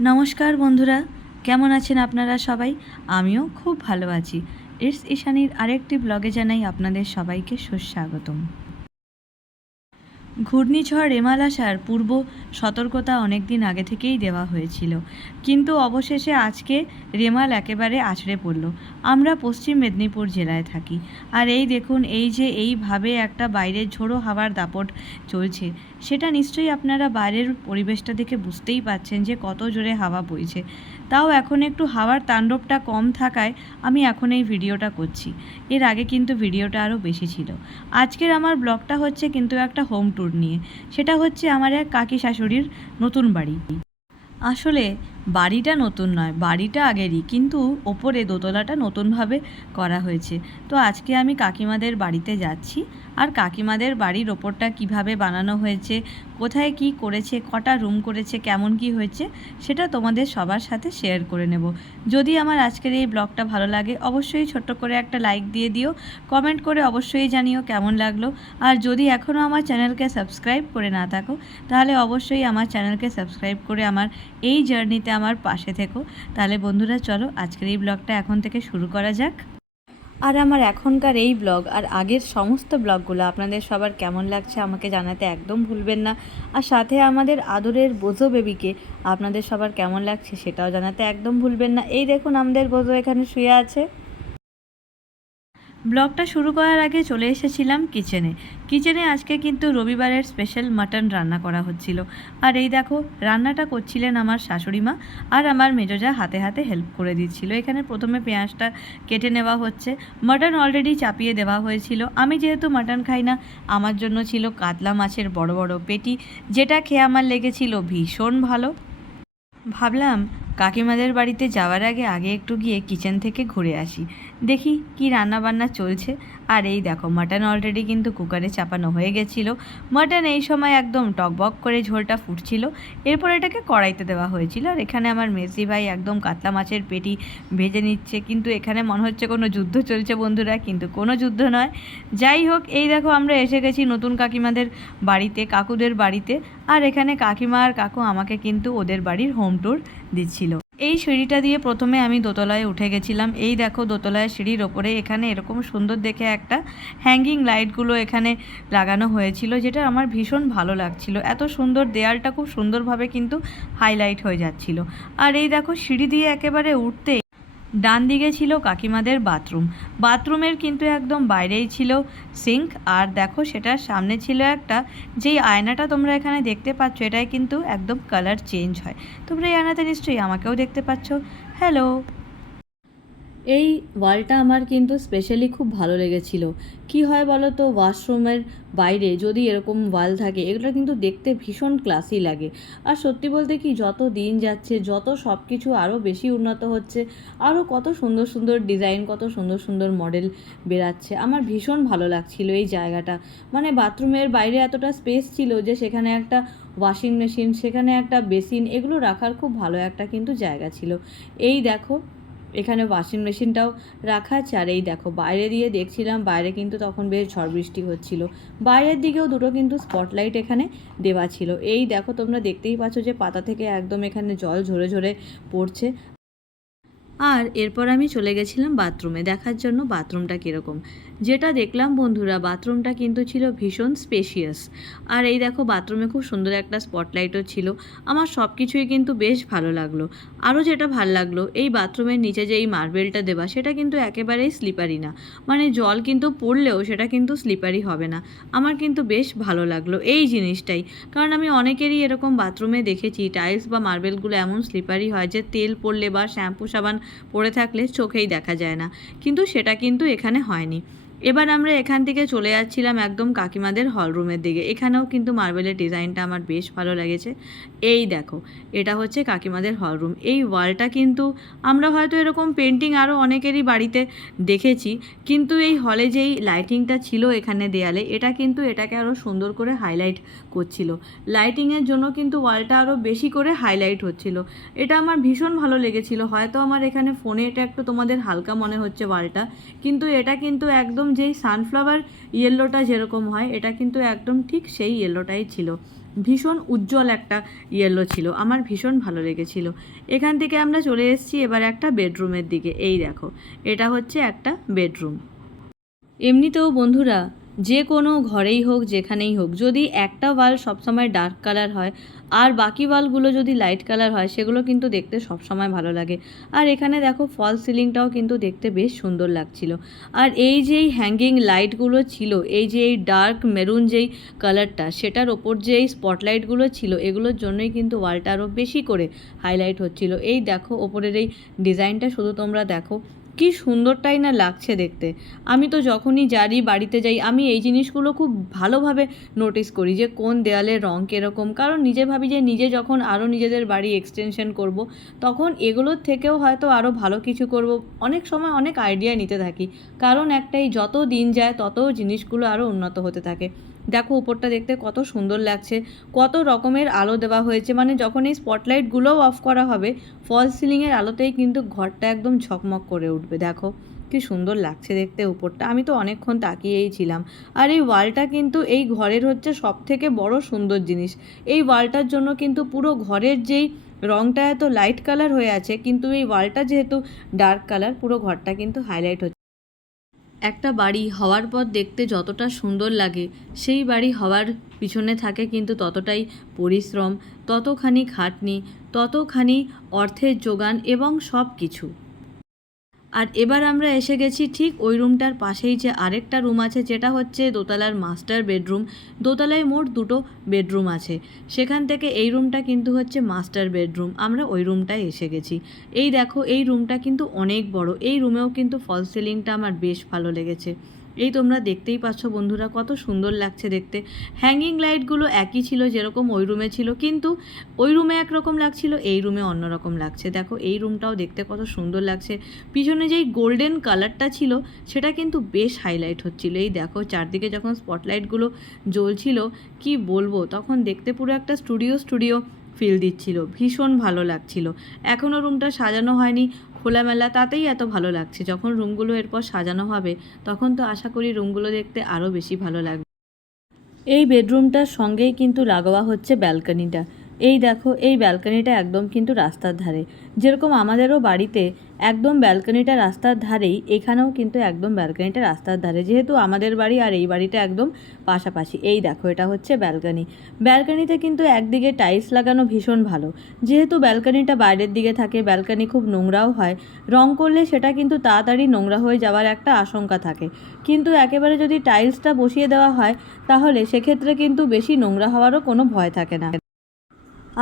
নমস্কার বন্ধুরা, কেমন আছেন আপনারা সবাই? আমিও খুব ভালো আছি। ইটস ইশানির আরেকটি ব্লগে জানাই আপনাদের সবাইকে সুস্বাগতম। ঘূর্ণিঝড় রেমাল আসার পূর্ব সতর্কতা অনেক দিন আগে থেকেই দেওয়া হয়েছিল। কিন্তু অবশেষে আজকে রেমাল একেবারে আছড়ে পড়ল। আমরা পশ্চিম মেদিনীপুর জেলায় থাকি। আর এই দেখুন, এই যে এইভাবে একটা বাইরের ঝোড়ো হাওয়ার দাপট চলছে, সেটা নিশ্চয়ই আপনারা বাইরের পরিবেশটা দেখে বুঝতেই পাচ্ছেন যে কত জোরে হাওয়া বইছে। তাও এখন একটু হাওয়ার তাণ্ডবটা কম থাকায় আমি এখন এই ভিডিওটা করছি। এর আগে কিন্তু ভিডিওটা আরও বেশি ছিল। আজকের আমার ব্লগটা হচ্ছে কিন্তু একটা হোম ট্যুর নিয়ে। সেটা হচ্ছে আমার এক কাকি শাশুড়ির নতুন বাড়ি। আসলে বাড়িটা নতুন নয়, বাড়িটা আগেরই, কিন্তু ওপরে দোতলাটা নতুনভাবে করা হয়েছে। তো আজকে আমি কাকিমাদের বাড়িতে যাচ্ছি। আর কাকিমাদের বাড়ির ওপরটা কীভাবে বানানো হয়েছে, কোথায় কি করেছে, কটা রুম করেছে, কেমন কি হয়েছে, সেটা তোমাদের সবার সাথে শেয়ার করে নেব। যদি আমার আজকের এই ব্লগটা ভালো লাগে, অবশ্যই ছোট্ট করে একটা লাইক দিয়ে দিও। কমেন্ট করে অবশ্যই জানিও কেমন লাগল। আর যদি এখনও আমার চ্যানেলকে সাবস্ক্রাইব করে না থাকো, তাহলে অবশ্যই আমার চ্যানেলকে সাবস্ক্রাইব করে আমার এই জার্নিতে আমার পাশে থেকো। তাহলে বন্ধুরা, চলো আজকের এই ব্লগটা এখন থেকে শুরু করা যাক। আর আমার এখনকার এই ব্লগ আর আগের সমস্ত ব্লগগুলো আপনাদের সবার কেমন লাগছে আমাকে জানাতে একদম ভুলবেন না। আর সাথে আমাদের আদরের বোঝো বেবিকে আপনাদের সবার কেমন লাগছে সেটাও জানাতে একদম ভুলবেন না। এই দেখুন আমাদের বোঝো এখানে শুয়ে আছে। ব্লগটা শুরু করার আগে চলে এসেছিলাম কিচেনে। কিচেনে আজকে কিন্তু রবিবারের স্পেশাল মাটন রান্না করা হচ্ছিল। আর এই দেখো, রান্নাটা করছিলেন আমার শাশুড়ি মা আর আমার মেজোজা হাতে হাতে হেল্প করে দিচ্ছিল। এখানে প্রথমে পেঁয়াজটা কেটে নেওয়া হচ্ছে। মাটন অলরেডি চাপিয়ে দেওয়া হয়েছিল। আমি যেহেতু মাটন খাই না, আমার জন্য ছিল কাতলা মাছের বড় বড় পেটি, যেটা খেয়ে আমার লেগেছিল ভীষণ ভালো। ভাবলাম কাকিমাদের বাড়িতে যাওয়ার আগে আগে একটু গিয়ে কিচেন থেকে ঘুরে আসি। দেখি কি রান্না বান্না চলছে। আর এই দেখো, মাটন অলরেডি কিন্তু কুকারে চাপানো হয়ে গেছিল। মাটন এই সময় একদম টকবক করে ঝোলটা ফুটছিল। এরপর এটাকে কড়াইতে দেওয়া হয়েছিল। আর এখানে আমার মেসি ভাই একদম কাতলা মাছের পেটি ভেজে নিচ্ছে। কিন্তু এখানে মনে হচ্ছে কোনো যুদ্ধ চলছে বন্ধুরা, কিন্তু কোনো যুদ্ধ নয়। যাই হোক, এই দেখো আমরা এসে গেছি নতুন কাকিমাদের বাড়িতে, কাকুদের বাড়িতে। আর এখানে কাকিমা আর কাকু আমাকে কিন্তু ওদের বাড়ির হোম ট্যুর দিচ্ছিল। এই সিঁড়িটা দিয়ে প্রথমে আমি দোতলায় উঠে গেছিলাম। এই দেখো দোতলায় সিঁড়ির ওপরে এখানে এরকম সুন্দর দেখে একটা হ্যাঙ্গিং লাইটগুলো এখানে লাগানো হয়েছিল, যেটা আমার ভীষণ ভালো লাগছিল। এত সুন্দর দেয়ালটা খুব সুন্দরভাবে কিন্তু হাইলাইট হয়ে যাচ্ছিল। আর এই দেখো সিঁড়ি দিয়ে একেবারে উঠতে ডান দিকে ছিল কাকিমাদের বাথরুম। বাথরুমের কিন্তু একদম বাইরেই ছিল সিঙ্ক। আর দেখো সেটার সামনে ছিল একটা, যেই আয়নাটা তোমরা এখানে দেখতে পাচ্ছ, এটাই কিন্তু একদম কালার চেঞ্জ হয়। তোমরা এই আয়নাতে নিশ্চয়ই আমাকেও দেখতে পাচ্ছ। হ্যালো! এই ওয়ালটা আমার কিন্তু স্পেশালি খুব ভালো লেগেছিল। কি হয় বলো তো ওয়াশরুমের বাইরে যদি এরকম ওয়াল থাকে, এগুলো কিন্তু দেখতে ভীষণ ক্লাসি লাগে। আর সত্যি বলতে কি, যত দিন যাচ্ছে, যত সব কিছু আরও বেশি উন্নত হচ্ছে আরও কত সুন্দর সুন্দর ডিজাইন কত সুন্দর সুন্দর মডেল বেরাচ্ছে, আমার ভীষণ ভালো লাগছিল এই জায়গাটা। মানে বাথরুমের বাইরে এতটা স্পেস ছিল যে সেখানে একটা ওয়াশিং মেশিন সেখানে একটা বেসিন এগুলো রাখার খুব ভালো একটা কিন্তু জায়গা ছিল। এই দেখো এখানে ওয়াশিং মেশিনটাও রাখা আছে। আর এই দেখো, বাইরে দিয়ে দেখছিলাম, বাইরে কিন্তু তখন বেশ ঝড় বৃষ্টি হচ্ছিল। বাইরের দিকেও দুটো কিন্তু স্পটলাইট এখানে দেওয়া ছিল। এই দেখো, তোমরা দেখতেই পাচ্ছ যে পাতা থেকে একদম এখানে জল ঝরে ঝরে পড়ছে। আর এরপর আমি চলে গেছিলাম বাথরুমে দেখার জন্য বাথরুমটা কীরকম? যেটা দেখলাম বন্ধুরা, বাথরুমটা কিন্তু ছিল ভীষণ স্পেশিয়াস আর এই দেখো, বাথরুমে খুব সুন্দর একটা স্পটলাইটও ছিল। আমার সব কিছুই কিন্তু বেশ ভালো লাগল। আরও যেটা ভালো লাগল, এই বাথরুমের নিচে যে এই মার্বেলটা দেওয়া, সেটা কিন্তু একেবারেই স্লিপারি না। মানে জল কিন্তু পড়লেও সেটা কিন্তু স্লিপারি হবে না। আমার কিন্তু বেশ ভালো লাগল এই জিনিসটাই। কারণ আমি অনেকেরই এরকম বাথরুমে দেখেছি টাইলস বা মার্বেলগুলো এমন স্লিপারি হয় যে তেল পড়লে বা শ্যাম্পু সাবান পড়ে থাকলে চোখেই দেখা যায় না। কিন্তু সেটা কিন্তু এখানে হয়নি। এবার আমরা এখান থেকে চলে যাচ্ছিলাম একদম কাকিমাদের হলরুমের দিকে। এখানেও কিন্তু মার্বেলের ডিজাইনটা আমার বেশ ভালো লেগেছে। এই দেখো, এটা হচ্ছে কাকিমাদের হলরুম। এই ওয়ালটা কিন্তু আমরা হয়তো এরকম পেন্টিং আরও অনেকেরই বাড়িতে দেখেছি, কিন্তু এই হলে যেই লাইটিংটা ছিল এখানে দেয়ালে, এটা কিন্তু এটাকে আরও সুন্দর করে হাইলাইট করছিল। লাইটিংয়ের জন্য কিন্তু ওয়ালটা আরও বেশি করে হাইলাইট হচ্ছিল। এটা আমার ভীষণ ভালো লেগেছিল। হয়তো আমার এখানে ফোনে এটা একটু তোমাদের হালকা মনে হচ্ছে ওয়ালটা, কিন্তু এটা কিন্তু একদম যেই সানফ্লাওয়ার ইয়েলোটা যেরকম হয়, এটা কিন্তু একদম ঠিক সেই ইয়েলোটাই ছিল। ভীষণ উজ্জ্বল একটা ইয়েলো ছিল। আমার ভীষণ ভালো লেগেছিল। এখান থেকে আমরা চলে এসেছি এবার একটা বেডরুমের দিকে। এই দেখো, এটা হচ্ছে একটা বেডরুম এমনিতেও বন্ধুরা যে কোনো ঘরেই হোক, যেখানেই হোক, যদি একটা ওয়াল সবসময় ডার্ক কালার হয়, আর বাকি ওয়ালগুলো যদি লাইট কালার হয়, সেগুলো কিন্তু দেখতে সবসময় ভালো লাগে। আর এখানে দেখো ফল সিলিংটাও কিন্তু দেখতে বেশ সুন্দর লাগছিল। আর এই যে এই হ্যাঙ্গিং লাইটগুলো ছিল, এই যে এই ডার্ক মেরুন যেই কালারটা সেটার ওপর যে এই স্পটলাইটগুলো ছিল, এগুলোর জন্যই কিন্তু ওয়ালটা আরও বেশি করে হাইলাইট হচ্ছিল। এই দেখো, ওপরের এই ডিজাইনটা শুধু তোমরা দেখো। কি সুন্দরটাই না লাগছে দেখতে। আমি তো যখনই যারি, বাড়িতে যাই, আমি এই জিনিসগুলো খুব ভালোভাবে নোটিস করি যে কোন দেয়ালের রং কীরকম। কারণ নিজে ভাবি যে নিজে যখন আরও নিজেদের বাড়ি এক্সটেনশন করব, তখন এগুলোর থেকেও হয়তো আরও ভালো কিছু করব। অনেক সময় অনেক আইডিয়া নিতে থাকি। কারণ একটাই, যত দিন যায় তত জিনিসগুলো আরও উন্নত হতে থাকে। দেখো উপরটা দেখতে কত সুন্দর লাগছে, কত রকমের আলো দেওয়া হয়েছে মানে যখন এই স্পটলাইটগুলোও অফ করা হবে ফল সিলিংয়ের আলোতেই কিন্তু ঘরটা একদম ঝকমক করে উঠবে, দেখো কি সুন্দর লাগছে দেখতে উপরটা, আমি তো অনেকক্ষণ তাকিয়েই ছিলাম, আর এই ওয়ালটা কিন্তু এই ঘরের হচ্ছে সব থেকে বড় সুন্দর জিনিস, এই ওয়ালটার জন্য কিন্তু পুরো ঘরের যেই রংটা এত লাইট কালার হয়ে আছে, কিন্তু এই ওয়ালটা যেহেতু ডার্ক কালার পুরো ঘরটা কিন্তু হাইলাইট হচ্ছে। একটা বাড়ি হওয়ার পর দেখতে যতটা সুন্দর লাগে, সেই বাড়ি হওয়ার পিছনে থাকে কিন্তু ততটাই পরিশ্রম, ততখানি খাটনি, ততখানি অর্থের যোগান এবং সব কিছু আর এবার আমরা এসে গেছি ঠিক ওই রুমটার পাশেই যে আরেকটা রুম আছে, যেটা হচ্ছে দোতলার মাস্টার বেডরুম। দোতলায় মোট দুটো বেডরুম আছে। সেখান থেকে এই রুমটা কিন্তু হচ্ছে মাস্টার বেডরুম। আমরা ওই রুমটায় এসে গেছি। এই দেখো, এই রুমটা কিন্তু অনেক বড়। এই রুমেও কিন্তু ফল সিলিংটা আমার বেশ ভালো লেগেছে। এই তোমরা দেখতেই পাচ্ছ বন্ধুরা কত সুন্দর লাগছে দেখতে। হ্যাঙ্গিং লাইটগুলো একই ছিল, যেরকম ওই রুমে ছিল, কিন্তু ওই রুমে একরকম লাগছিল, এই রুমে অন্যরকম লাগছে। দেখো, এই রুমটাও দেখতে কত সুন্দর লাগছে। পিছনে যেই গোল্ডেন কালারটা ছিল, সেটা কিন্তু বেশ হাইলাইট হচ্ছিল। এই দেখো, চারদিকে যখন স্পটলাইটগুলো জ্বলছিল, কি বলব? তখন দেখতে পুরো একটা স্টুডিও স্টুডিও ফিল দিচ্ছিল। ভীষণ ভালো লাগছিল। এখনও রুমটা সাজানো হয়নি। খোলামেলা তাতেই এত ভালো লাগছে। যখন রুমগুলো এরপর সাজানো হবে, তখন তো আশা করি রুমগুলো দেখতে আরও বেশি ভালো লাগবে। এই বেডরুমটার সঙ্গেই কিন্তু লাগোয়া হচ্ছে ব্যালকানিটা। এই দেখো, এই ব্যালকানিটা একদম কিন্তু রাস্তার ধারে। যেরকম আমাদেরও বাড়িতে একদম ব্যালকনিটা রাস্তার ধারেই, এখানেও কিন্তু একদম ব্যালকনিটা রাস্তার ধারে। যেহেতু আমাদের বাড়ি আর এই বাড়িটা একদম পাশাপাশি। এই দেখো, এটা হচ্ছে ব্যালকনি। ব্যালকনিতে কিন্তু একদিকে টাইলস লাগানো ভীষণ ভালো। যেহেতু ব্যালকনিটা বাইরের দিকে থাকে, ব্যালকনি খুব নোংরাও হয়, রং করলে সেটা কিন্তু তাড়াতাড়ি নোংরা হয়ে যাওয়ার একটা আশঙ্কা থাকে। কিন্তু একেবারে যদি টাইলসটা বসিয়ে দেওয়া হয়, তাহলে সেক্ষেত্রে কিন্তু বেশি নোংরা হওয়ারও কোনো ভয় থাকে না।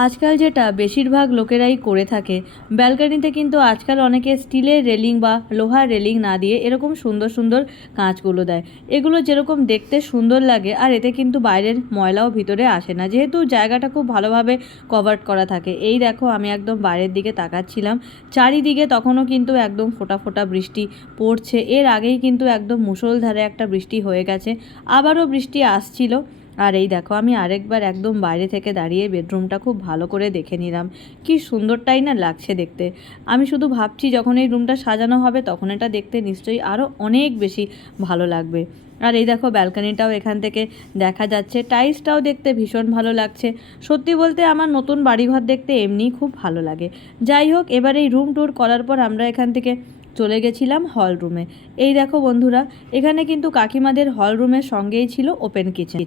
আজকাল যেটা বেশিরভাগ লোকেরাই করে থাকে। ব্যালকানিতে কিন্তু আজকাল অনেকে স্টিলের রেলিং বা লোহার রেলিং না দিয়ে এরকম সুন্দর সুন্দর কাঁচগুলো দেয়। এগুলো যেরকম দেখতে সুন্দর লাগে, আর এতে কিন্তু বাইরের ময়লাও ভিতরে আসে না। যেহেতু জায়গাটা খুব ভালোভাবে কভার করা থাকে। এই দেখো, আমি একদম বাইরের দিকে তাকাচ্ছিলাম। চারিদিকে তখনও কিন্তু একদম ফোটা ফোটা বৃষ্টি পড়ছে। এর আগেই কিন্তু একদম মুষলধারে একটা বৃষ্টি হয়ে গেছে। আবারও বৃষ্টি আসছিল। আর এই দেখো, আমি আরেকবার একদম বাইরে থেকে দাঁড়িয়ে বেডরুমটা খুব ভালো করে দেখে নিলাম। কি সুন্দরটাই না লাগছে দেখতে। আমি শুধু ভাবছি যখন এই রুমটা সাজানো হবে তখন এটা দেখতে নিশ্চয়ই আরও অনেক বেশি ভালো লাগবে। আর এই দেখো, ব্যালকানিটাও এখান থেকে দেখা যাচ্ছে। টাইলসটাও দেখতে ভীষণ ভালো লাগছে। সত্যি বলতে আমার নতুন বাড়িঘর দেখতে এমনিই খুব ভালো লাগে। যাই হোক, এবার এই রুম ট্যুর করার পর আমরা এখান থেকে চলে গেছিলাম হল রুমে। এই দেখো বন্ধুরা, এখানে কিন্তু কাকিমাদের হল রুমের সঙ্গেই ছিল ওপেন কিচেন।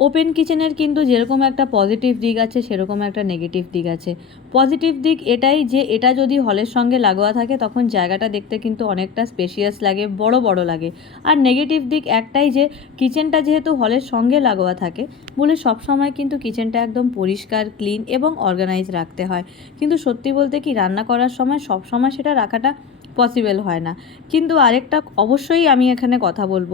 ওপেন কিচেনের কিন্তু যেরকম একটা পজিটিভ দিক আছে, সেরকম একটা নেগেটিভ দিক আছে। পজিটিভ দিক এটাই যে, এটা যদি হলের সঙ্গে লাগোয়া থাকে, তখন জায়গাটা দেখতে কিন্তু অনেকটা স্পেশিয়াস লাগে, বড় বড় লাগে। আর নেগেটিভ দিক একটাই যে কিচেনটা যেহেতু হলের সঙ্গে লাগোয়া থাকে, বলে সব সময় কিন্তু কিচেনটা একদম পরিষ্কার ক্লিন এবং অর্গানাইজ রাখতে হয়। কিন্তু সত্যি বলতে কি, রান্না করার সময় সব সময় সেটা রাখাটা পসিবল হয় না। কিন্তু আরেকটা অবশ্যই আমি এখানে কথা বলব,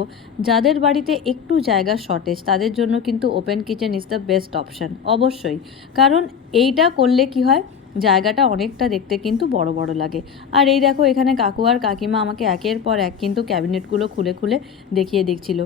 যাদের বাড়িতে একটু জায়গা শর্টেজ তাদের জন্য কিন্তু open kitchen is the best option অবশ্যই। কারণ এইটা করলে কি হয়, জায়গাটা অনেকটা দেখতে কিন্তু বড় বড় লাগে। আর এই দেখো এখানে কাকু আর কাকিমা আমাকে একের পর এক কিন্তু ক্যাবিনেটগুলো খুলে খুলে দেখিয়ে দিচ্ছিল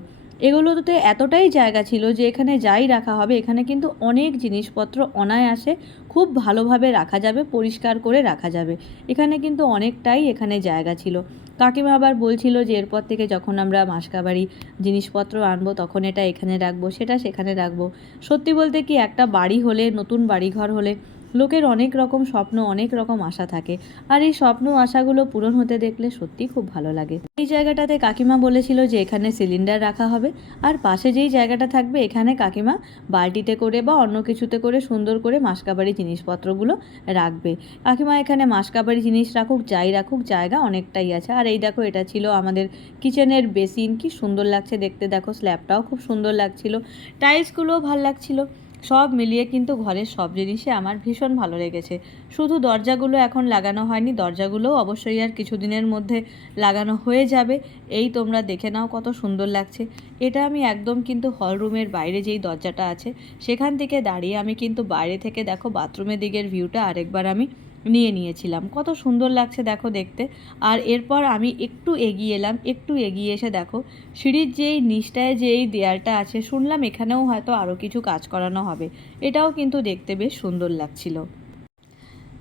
এগুলোতে এতটাই জায়গা ছিল যে এখানে যাই রাখা হবে, এখানে কিন্তু অনেক জিনিসপত্র অনায়াসে খুব ভালোভাবে রাখা যাবে, পরিষ্কার করে রাখা যাবে। এখানে কিন্তু অনেকটাই এখানে জায়গা ছিল। কাকিমা আবার বলছিল যে এরপর থেকে যখন আমরা মাসকাবাড়ি জিনিসপত্র আনব, তখন এটা এখানে রাখব, সেটা সেখানে রাখব। সত্যি বলতে কি একটা বাড়ি হলে, নতুন বাড়িঘর হলে লোকের অনেক রকম স্বপ্ন, অনেক রকম আশা থাকে। আর এই স্বপ্ন, আশাগুলো পূরণ হতে দেখলে সত্যি খুব ভালো লাগে। এই জায়গাটাতে কাকিমা বলেছিল যে এখানে সিলিন্ডার রাখা হবে। আর পাশে যেই জায়গাটা থাকবে, এখানে কাকিমা বালতিতে করে বা অন্য কিছুতে করে সুন্দর করে মাসকাবাড়ি জিনিসপত্রগুলো রাখবে। কাকিমা এখানে মাসকাবাড়ি জিনিস রাখুক, যাই রাখুক, জায়গা অনেকটাই আছে। আর এই দেখো, এটা ছিল আমাদের কিচেনের বেসিন। কি সুন্দর লাগছে দেখতে। দেখো, স্ল্যাবটাও খুব সুন্দর লাগছিল। টাইলসগুলোও ভালো লাগছিল। সব মিলিয়ে কিন্তু ঘরের সব জিনিসই আমার ভীষণ ভালো লেগেছে। শুধু দরজাগুলো এখন লাগানো হয়নি, দরজাগুলোও অবশ্যই আর কিছুদিনের মধ্যে লাগানো হয়ে যাবে। এই তোমরা দেখে নাও কত সুন্দর লাগছে। এটা আমি একদম কিন্তু হল রুমের বাইরে যেই দরজাটা আছে, সেখান থেকে দাঁড়িয়ে আমি কিন্তু বাইরে থেকে দেখো বাথরুমের দিকের ভিউটা আরেকবার আমি নিয়ে নিয়েছিলাম। কত সুন্দর লাগছে দেখো দেখতে। আর এরপর আমি একটু এগিয়ে এলাম, একটু এগিয়ে এসে দেখো, সিঁড়ির যেই নিচটায় যে এই দেয়ালটা আছে, শুনলাম এখানেও হয়তো আরও কিছু কাজ করানো হবে। এটাও কিন্তু দেখতে বেশ সুন্দর লাগছিল।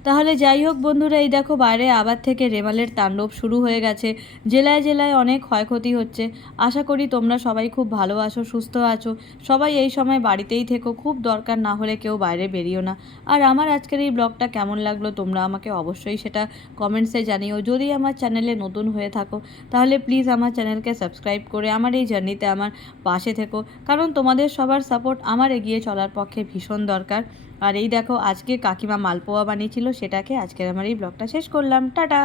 তাহলে যাই হোক বন্ধুরা, এই দেখো বাইরে আবার থেকে রেমালের তাণ্ডব শুরু হয়ে গেছে। জেলায় জেলায় অনেক ক্ষয়ক্ষতি হচ্ছে। আশা করি তোমরা সবাই খুব ভালো আছো, সুস্থ আছো। সবাই এই সময় বাড়িতেই থেকো, খুব দরকার না হলে কেউ বাইরে বেরিও না। আর আমার আজকের এই ব্লগটা কেমন লাগল তোমরা আমাকে অবশ্যই সেটা কমেন্টসে জানিও। যদি আমার চ্যানেলে নতুন হয়ে থাকো, তাহলে প্লিজ আমার চ্যানেলকে সাবস্ক্রাইব করে আমার এই জার্নিতে আমার পাশে থেকো। কারণ তোমাদের সবার সাপোর্ট আমার এগিয়ে চলার পক্ষে ভীষণ দরকার। আর এই দেখো, আজকে কাকিমা মালপোয়া বানিয়েছিল, সেটাকে আজকের আমার এই ব্লগটা শেষ করলাম। টাটা!